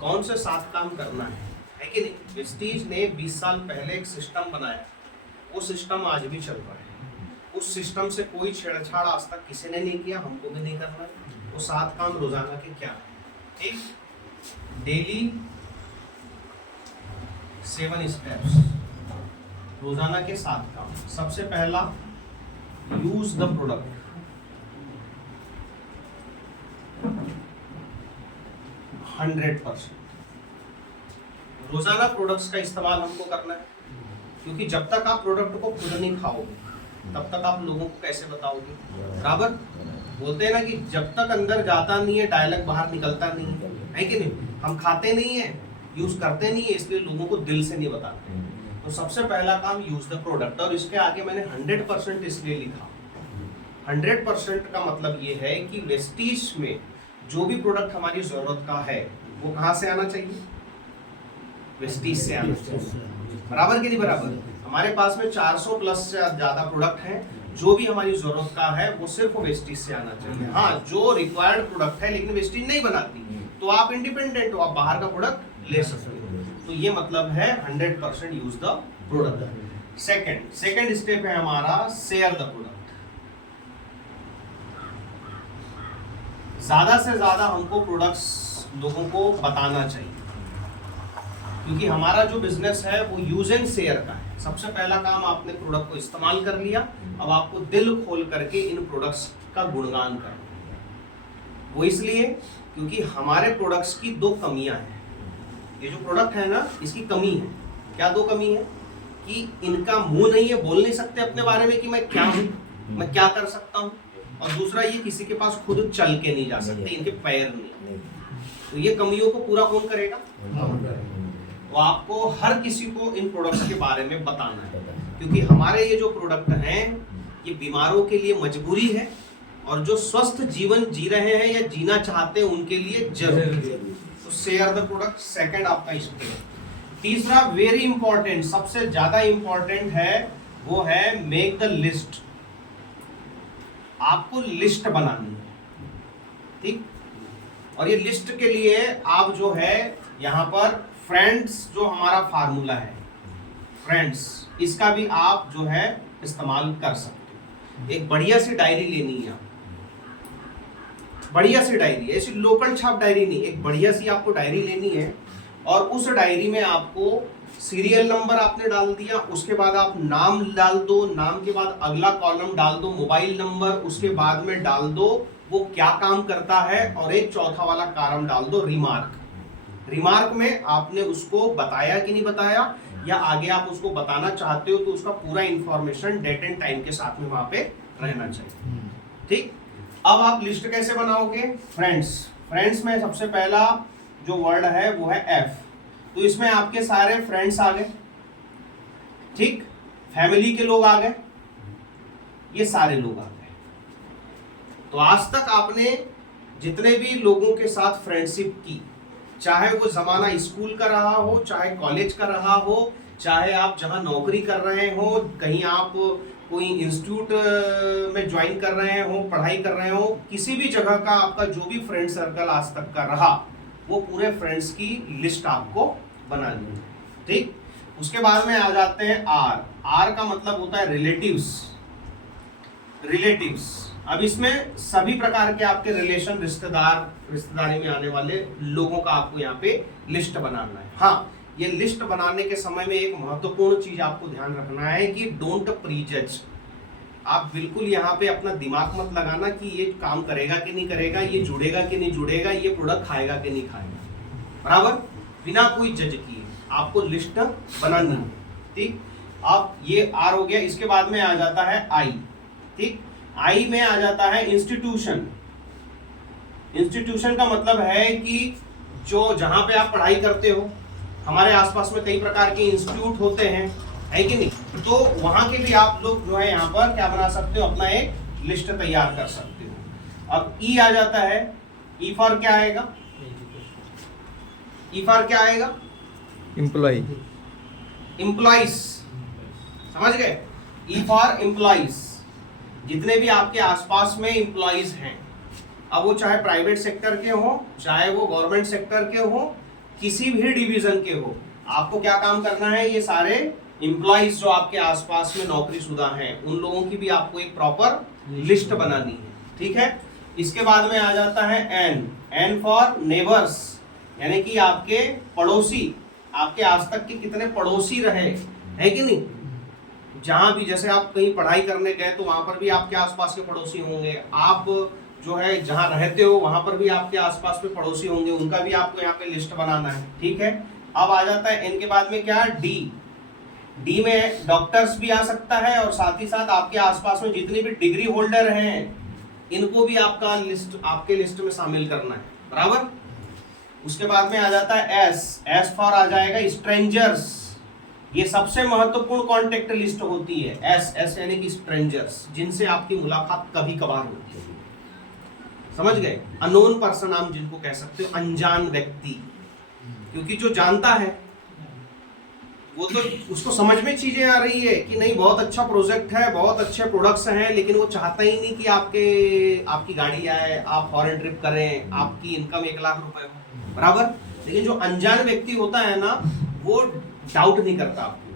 कौन से 7 काम करना है कि नहीं। वेस्टीज ने 20 साल पहले एक सिस्टम बनाया, वो सिस्टम आज भी चल रहा है। उस सिस्टम से कोई छेड़छाड़ आज तक किसी ने नहीं किया, हमको भी नहीं करना है। वो 7 काम रोजाना के क्या है, ठीक, डेली 7 स्टेप्स, रोजाना के 7 काम। सबसे पहला, यूज द प्रोडक्ट। 100% रोजाना प्रोडक्ट्स का इस्तेमाल हमको करना है, क्योंकि जब तक आप प्रोडक्ट को खुद नहीं खाओगे तब तक आप लोगों को कैसे बताओगे। बराबर बोलते हैं ना कि जब तक अंदर जाता नहीं है डायलॉग बाहर निकलता नहीं है कि नहीं। हम खाते नहीं है, यूज करते नहीं है, इसलिए लोगों को दिल से नहीं बताते। तो सबसे पहला काम यूज द प्रोडक्ट, और इसके आगे मैंने 100% इसलिए लिखा। 100% का मतलब ये है कि वेस्टीज में जो भी प्रोडक्ट हमारी जरूरत का है वो कहाँ से आना चाहिए, वेस्टीज से आना चाहिए। बराबर कि नहीं बराबर। हमारे पास में 400 प्लस से ज्यादा प्रोडक्ट हैं, जो भी हमारी जरूरत का है वो सिर्फ वेस्टीज से आना चाहिए। हाँ, जो रिक्वायर्ड प्रोडक्ट है लेकिन वेस्टीज नहीं बनाती तो आप इंडिपेंडेंट हो, आप बाहर का प्रोडक्ट ले सकते हो। तो ये मतलब है 100% use the product. Second step है हमारा शेयर द प्रोडक्ट। ज्यादा से ज्यादा हमको प्रोडक्ट्स लोगों को बताना चाहिए, क्योंकि हमारा जो बिजनेस है वो यूज एंड शेयर का है। सबसे पहला काम, आपने प्रोडक्ट को इस्तेमाल कर लिया, अब आपको दिल खोल करके इन प्रोडक्ट्स का गुणगान करना है। वो इसलिए क्योंकि हमारे प्रोडक्ट्स की 2 कमियां हैं। ये जो प्रोडक्ट है ना, इसकी कमी है। क्या 2 कमी है कि इनका मुंह नहीं है, बोल नहीं सकते अपने बारे में कि मैं क्या हूं, मैं क्या कर सकता हूं। और दूसरा, ये किसी के पास खुद चल के नहीं जा सकते, इनके पैर नहीं। तो ये कमियों को पूरा कौन करेगा, तो आपको हर किसी को इन प्रोडक्ट्स के बारे में बताना है, क्योंकि हमारे ये जो प्रोडक्ट हैं ये बीमारों के लिए मजबूरी है, और जो स्वस्थ जीवन जी रहे हैं या जीना चाहते हैं उनके लिए जरूरी है। तो शेयर द प्रोडक्ट सेकंड आपका स्टेप। तीसरा वेरी इंपॉर्टेंट, सबसे ज्यादा इंपॉर्टेंट है, वो है मेक द लिस्ट। आपको लिस्ट बनानी है, ठीक। और ये लिस्ट के लिए आप जो है यहाँ पर फ्रेंड्स, जो हमारा फार्मूला है फ्रेंड्स, इसका भी आप जो है इस्तेमाल कर सकते हो। एक बढ़िया सी डायरी लेनी है, बढ़िया सी डायरी, ऐसी लोकल छाप डायरी नहीं, एक बढ़िया सी आपको डायरी लेनी है। और उस डायरी में आपको सीरियल नंबर आपने डाल दिया, उसके बाद आप नाम डाल दो, नाम के बाद अगला कॉलम डाल दो मोबाइल नंबर, उसके बाद में डाल दो वो क्या काम करता है, और एक चौथा वाला कॉलम डाल दो रिमार्क। रिमार्क में आपने उसको बताया कि नहीं बताया, या आगे आप उसको बताना चाहते हो, तो उसका पूरा इंफॉर्मेशन डेट एंड टाइम के साथ में वहां पे रहना चाहिए, ठीक। अब आप लिस्ट कैसे बनाओगे, फ्रेंड्स में सबसे पहला जो वर्ड है वो है एफ। तो इसमें आपके सारे फ्रेंड्स आ गए, ठीक, फैमिली के लोग आ गए, ये सारे लोग आ गए। तो आज तक आपने जितने भी लोगों के साथ फ्रेंडशिप की, चाहे वो जमाना स्कूल का रहा हो, चाहे कॉलेज का रहा हो, चाहे आप जहां नौकरी कर रहे हो, कहीं आप कोई इंस्टीट्यूट में ज्वाइन कर रहे हो, पढ़ाई कर रहे हो, किसी भी जगह का आपका जो भी फ्रेंड सर्कल आज तक का रहा, वो पूरे फ्रेंड्स की लिस्ट आपको बनानी है, ठीक। उसके बाद में आ जाते हैं आर का मतलब होता है रिलेटिव्स। अब इसमें सभी प्रकार के आपके रिलेशन, रिश्तेदारी में आने वाले लोगों का आपको यहाँ पे लिस्ट बनाना है। हाँ, ये लिस्ट बनाने के समय में एक महत्वपूर्ण चीज आपको ध्यान रखना है कि डोंट प्रीजज। आप बिल्कुल यहाँ पे अपना दिमाग मत लगाना कि ये काम करेगा कि नहीं करेगा, ये जुड़ेगा कि नहीं जुड़ेगा, ये प्रोडक्ट खाएगा कि नहीं खाएगा। बराबर, बिना कोई जज किए आपको लिस्ट बनानी है, ठीक। अब ये आर हो गया। इसके बाद में आ जाता है आई, ठीक। आई में आ जाता है इंस्टीट्यूशन का मतलब है कि जो जहां पे आप पढ़ाई करते हो, हमारे आसपास में कई प्रकार के इंस्टीट्यूट होते हैं, है कि नहीं, तो वहां के भी आप लोग जो है यहाँ पर क्या बना सकते हो, अपना एक लिस्ट तैयार कर सकते हो। अब ई आ जाता है, ई फॉर क्या आएगा, एम्प्लॉइज, समझ गए, ई फॉर एम्प्लॉइज। जितने भी आपके आसपास में एम्प्लॉइज हैं, अब वो चाहे प्राइवेट सेक्टर के हो, चाहे वो गवर्नमेंट सेक्टर के हो, किसी भी डिवीजन के हो, आपको क्या काम करना है, ये सारे एम्प्लॉइज जो आपके आसपास में नौकरीशुदा हैं उन लोगों की भी आपको एक प्रॉपर लिस्ट बनानी है, ठीक है। इसके बाद में आ जाता है एन फॉर नेबर्स, यानी कि आपके पड़ोसी, आपके आज तक के कितने पड़ोसी रहे हैं कि नहीं। जहां भी जैसे आप कहीं पढ़ाई करने गए तो वहां पर भी आपके आसपास के पड़ोसी होंगे, आप जो है जहां रहते हो वहां पर भी आपके आसपास में पड़ोसी होंगे, उनका भी आपको यहाँ पे लिस्ट बनाना है, ठीक है। अब आ जाता है एन के बाद में क्या, डी में डॉक्टर्स भी आ सकता है और साथ ही साथ आपके आसपास में जितने भी डिग्री होल्डर हैं इनको भी आपके लिस्ट में शामिल करना है, बराबर। उसके बाद में आ जाता है एस फॉर आ जाएगा स्ट्रेंजर्स, ये सबसे महत्वपूर्ण कॉन्टेक्ट लिस्ट होती है, एस यानी कि स्ट्रेंजर्स, जिनसे आपकी मुलाकात कभी कभार होती है, समझ गए। अननोन पर्सन आप जिनको कह सकते हो, अनजान व्यक्ति, क्योंकि जो जानता है वो तो उसको समझ में चीजें आ रही है कि नहीं बहुत अच्छा प्रोजेक्ट है, बहुत अच्छे प्रोडक्ट्स हैं, लेकिन वो चाहता ही नहीं कि आपकी गाड़ी आए, आप फॉरेन ट्रिप करें, आपकी इनकम 1 लाख रुपए हो, बराबर। लेकिन जो अनजान व्यक्ति होता है ना, वो डाउट नहीं करता आपको,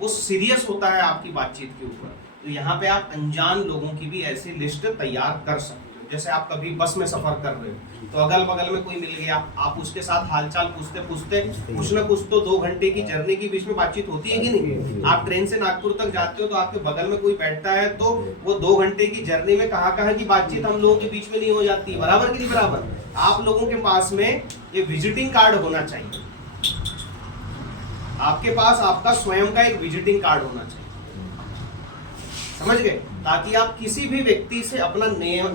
वो सीरियस होता है आपकी बातचीत के ऊपर। तो यहाँ पे आप अनजान लोगों की भी ऐसी लिस्ट तैयार कर सकते हो। जैसे आप कभी बस में सफर कर रहे हो तो अगल बगल में कोई मिल गया, आप उसके साथ हालचाल पूछते पूछते कुछ ना कुछ तो 2 घंटे की जर्नी के बीच में बातचीत होती है कि नहीं। आप ट्रेन से नागपुर तक जाते हो तो आपके बगल में कोई बैठता है तो वो 2 घंटे की जर्नी में कहाँ की बातचीत हम लोगों के बीच में नहीं हो जाती, बराबर कि नहीं बराबर। आप लोगों के पास में ये विजिटिंग कार्ड होना चाहिए, आपके पास आपका स्वयं का एक विजिटिंग कार्ड होना चाहिए, समझ गए, ताकि आप किसी भी व्यक्ति से अपना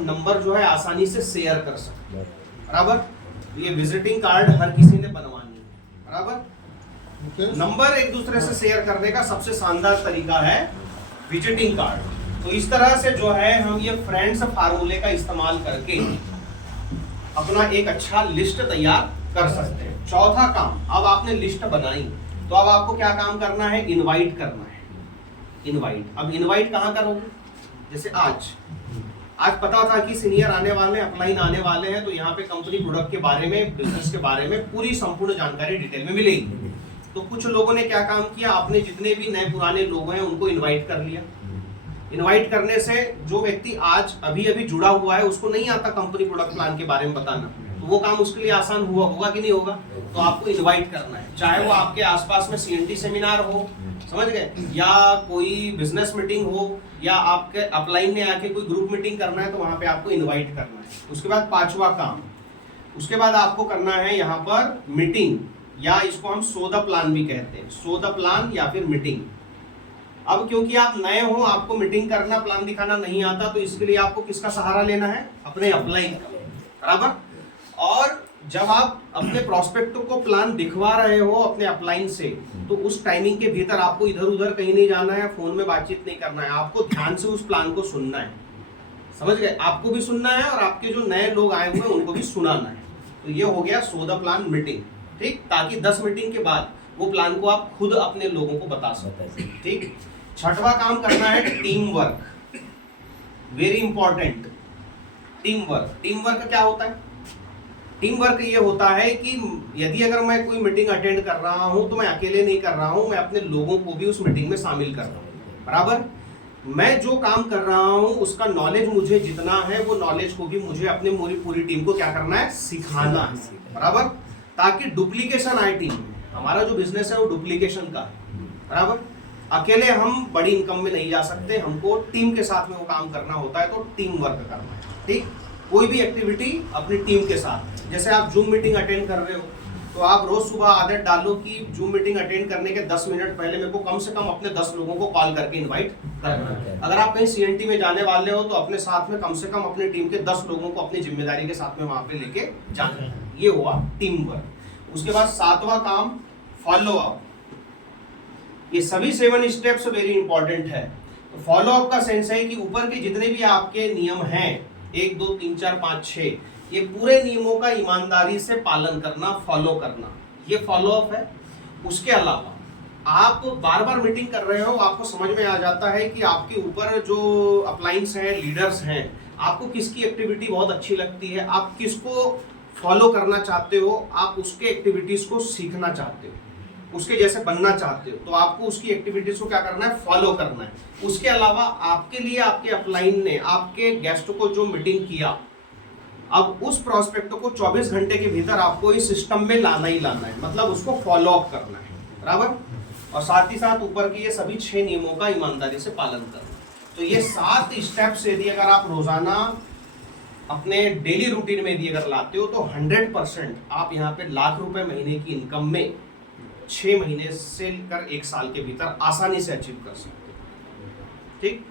नंबर जो है आसानी से शेयर कर सकते, बराबर। ये विजिटिंग कार्ड हर किसी ने बनवानी है, बराबर। नंबर एक दूसरे से शेयर करने का सबसे शानदार तरीका है विजिटिंग कार्ड। तो इस तरह से जो है हम ये फ्रेंड्स फार्मूले का इस्तेमाल करके अपना एक अच्छा लिस्ट तैयार कर सकते हैं। चौथा काम, अब आपने लिस्ट बनाई तो अब आपको क्या काम करना है, इनवाइट करना है। इनवाइट, अब इनवाइट कहाँ करोगे, जैसे आज पता था कि सीनियर आने वाले, अपलाइन आने वाले हैं, तो यहाँ पे कंपनी प्रोडक्ट के बारे में, बिजनेस के बारे में पूरी संपूर्ण जानकारी डिटेल में मिलेगी। तो कुछ लोगों ने क्या काम किया, अपने जितने भी नए पुराने लोग हैं उनको इनवाइट कर लिया। इनवाइट करने से जो व्यक्ति आज अभी जुड़ा हुआ है उसको नहीं आता कंपनी प्रोडक्ट प्लान के बारे में बताना, तो वो काम उसके लिए आसान होगा कि नहीं होगा। तो आपको इनवाइट करना है, चाहे वो आपके आसपास में सीएनटी सेमिनार हो, समझ गए, या कोई बिजनेस मीटिंग हो, या आपके अपलाइन में आके कोई ग्रुप मीटिंग करना है तो वहां पे आपको इनवाइट करना है। उसके बाद 5वां काम, उसके बाद आपको करना है यहाँ पर मीटिंग, या इसको हम सो द प्लान भी कहते हैं, सो द प्लान या फिर मीटिंग। अब क्योंकि आप नए हो, आपको मीटिंग करना, प्लान दिखाना नहीं आता, तो इसके लिए आपको किसका सहारा लेना है, अपने अपलाइन का, बराबर। और जब आप अपने प्रोस्पेक्ट को प्लान दिखवा रहे हो अपने अपलाइन से, तो उस टाइमिंग के भीतर आपको इधर उधर कहीं नहीं जाना है, फोन में बातचीत नहीं करना है, आपको ध्यान से उस प्लान को सुनना है, समझ गए। आपको भी सुनना है और आपके जो नए लोग आए हुए हैं उनको भी सुनाना है। तो ये हो गया सो द प्लान मीटिंग, ठीक, ताकि 10 मीटिंग के बाद वो प्लान को आप खुद अपने लोगों को बता सकते हैं, ठीक। 6वां काम करना है team work, very important. Team work क्या होता है, टीम वर्क ये होता है कि यदि अगर मैं कोई मीटिंग अटेंड कर रहा हूं तो मैं अकेले नहीं कर रहा हूं, मैं अपने लोगों को भी उस मीटिंग में शामिल कर रहा हूं, बराबर। मैं जो काम कर रहा हूं उसका नॉलेज मुझे जितना है वो नॉलेज को भी मुझे अपने पूरी टीम को क्या करना है, सिखाना है, बराबर। ताकि डुप्लीकेशन आए टीम में, हमारा जो बिजनेस है वो डुप्लीकेशन का है, बराबर। अकेले हम बड़ी इनकम में नहीं जा सकते, हमको टीम के साथ में वो काम करना होता है, तो टीम वर्क करना है, ठीक। कोई भी एक्टिविटी अपनी टीम के साथ, जैसे आप जूम मीटिंग अटेंड कर रहे हो तो आप रोज सुबह आदत डालो कि जूम मीटिंग अटेंड करने के 10 मिनट पहले मेरे को कम से कम अपने 10 लोगों को कॉल करके इनवाइट करना है। अगर आप कहीं सीएनटी में जाने वाले हो तो अपने साथ में कम से कम अपनी टीम के 10 लोगों को अपनी जिम्मेदारी के साथ में वहां पे लेके जाना है, ये हुआ टीम वर्क। उसके बाद 7वां काम फॉलो अप, ये सभी 7 स्टेप्स वेरी इंपॉर्टेंट है। तो फॉलो अप का सेंस है कि ऊपर के जितने भी आपके नियम हैं, 1 2 3 4 5 6, ये पूरे नियमों का ईमानदारी से पालन करना, फॉलो करना, ये फॉलो अप है। उसके अलावा आप बार बार मीटिंग कर रहे हो, आपको समझ में आ जाता है कि आपके ऊपर जो अपलाइंस हैं, लीडर्स हैं, आपको किसकी एक्टिविटी बहुत अच्छी लगती है, आप किसको फॉलो करना चाहते हो, आप उसके एक्टिविटीज को सीखना चाहते हो, उसके जैसे बनना चाहते हो, तो आपको उसकी एक्टिविटीज को क्या करना है, फॉलो करना है। उसके अलावा आपके लिए आपके अपलाइन ने आपके गेस्ट को जो मीटिंग किया, अब उस प्रोस्पेक्ट को 24 घंटे के भीतर आपको इस सिस्टम में लाना ही लाना है, मतलब उसको फॉलो अप करना है, बराबर। और साथ ही साथ ऊपर के ये सभी 6 नियमों का ईमानदारी से पालन करना। तो ये 7 स्टेप्स यदि अगर आप रोजाना अपने डेली रूटीन में यदि अगर लाते हो तो 100% आप यहाँ पे लाख रुपए महीने की इनकम में 6 महीने से लेकर 1 साल के भीतर आसानी से अचीव कर सकते हो। ठीक।